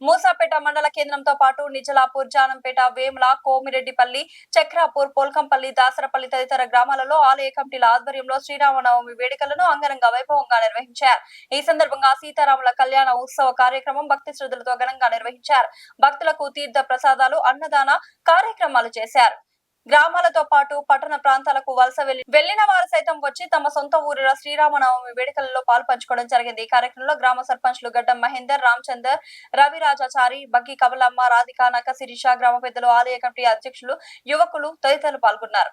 మూసాపేట మండల కేంద్రంతో పాటు నిజలాపూర్, జానంపేట, వేముల, కోమిరెడ్డిపల్లి, చక్రాపూర్, పోల్కంపల్లి, దాసరపల్లి తదితర గ్రామాలలో ఆలయ కమిటీల ఆధ్వర్యంలో శ్రీరామనవమి వేడుకలను అంగరంగ వైభవంగా నిర్వహించారు. ఈ సందర్భంగా సీతారాముల కళ్యాణ ఉత్సవ కార్యక్రమం భక్తి శ్రద్ధలతో ఘనంగా నిర్వహించారు. భక్తులకు తీర్థ ప్రసాదాలు, అన్నదాన కార్యక్రమాలు చేశారు. గ్రామాలతో పాటు పట్టణ ప్రాంతాలకు వలస వెళ్లిన వారు సైతం వచ్చి తమ సొంత ఊరిలో శ్రీరామనవమి వేడుకలలో పాల్పంచుకోవడం జరిగింది. ఈ కార్యక్రమంలో గ్రామ సర్పంచ్లు గడ్డం మహేందర్, రామచందర్, రవిరాజాచారి, బగ్గి కమలమ్మ, రాధిక, నక శిరీష, గ్రామ పెద్దలు, ఆలయ కమిటీ అధ్యక్షులు, యువకులు తదితరులు పాల్గొన్నారు.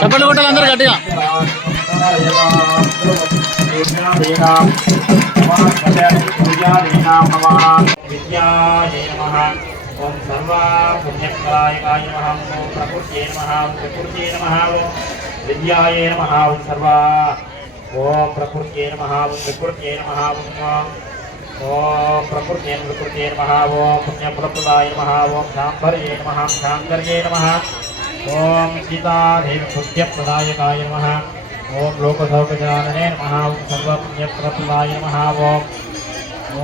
చెప్పండి కొట్టాలి అందరు గట్టిగా. ఓం సర్వా పుణ్యకరాయకాయ నమః. ఓం ప్రకృత్యై నమః. ఓం ప్రకృత్యై నమః. ఓం విద్యాయై నమః. ఓం సర్వా ఓం ప్రకృత్యై నమః. ఓం ప్రకృత్యై నమః. ఓం ప్రకృత్యై నమః. ఓం పుణ్యప్రదాయ నమః. ఓం శాంభర్యై నమః. శాంభర్యై నమః. ఓం సీతాదేవి పుణ్యప్రదాయకాయ నమః ఓం లోకసౌకజాననే నమః ఓం సర్వపుణ్యప్రదాయ నమః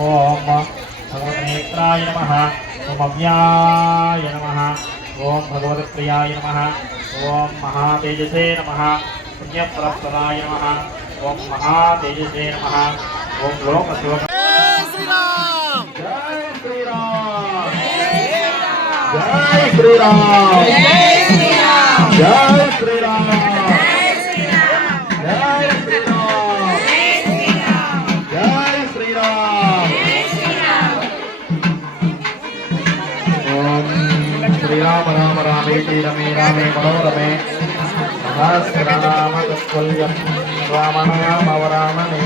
ఓం భగవద్నేత్రాయ నమః ఓం అవ్యాయ నమః ఓం భగవత్ప్రియాయ నమః ఓం మహాతేజసే నమః పుణ్యప్రదాయ నమః ఓం మహాతేజసే నమః ఓం లోకసౌక జై శ్రీరామ్ జై శ్రీరామ్ జై శ్రీరామ్ జై శ్రీరామ్ జై శ్రీరామ్ ఓం శ్రీరామ రామ రామేతి రమే రామే మనోరమే సహస్రనామ తత్తుల్యం రామనామవరామనే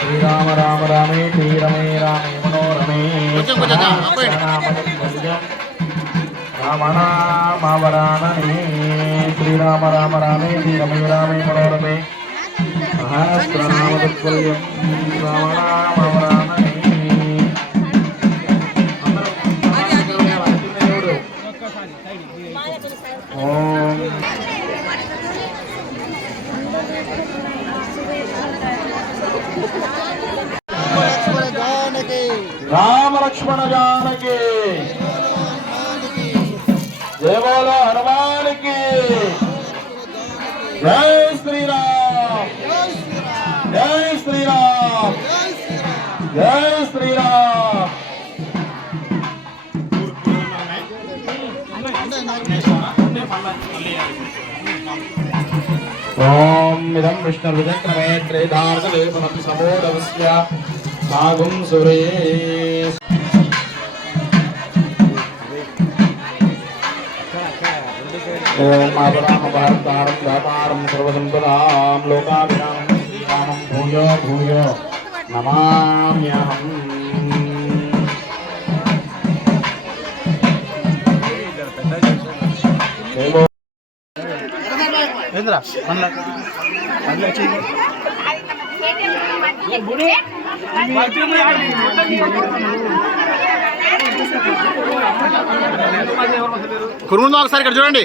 శ్రీరామ రామ రామేతి రమే రామే మనోరమే సహస్రనామతత్తుల్యం రామనామవరామనే శ్రీరామ రామ రామేతి రమే రామే మనోరమే సహస్రనామతత్తుల్యం రామనామవరామనే ఓం రామ లక్ష్మణ జానకి జయ బోలో హనుమానికి జై శ్రీరామ్ జై శ్రీరామ్ జై శ్రీరామ్ ఓం ఇదం విష్ణుర్విచక్రమే త్రేధార్గలేపనపి సమోదవస్య సాగుం సురే ఓం ఆపరామ భారతారం వ్యాపారం సర్వసంపదాం లోకాభిరామం శ్రీరామం భూయో భూయో నమామ్యహం ఏంద్రా కురుముందు ఒకసారి ఇక్కడ చూడండి.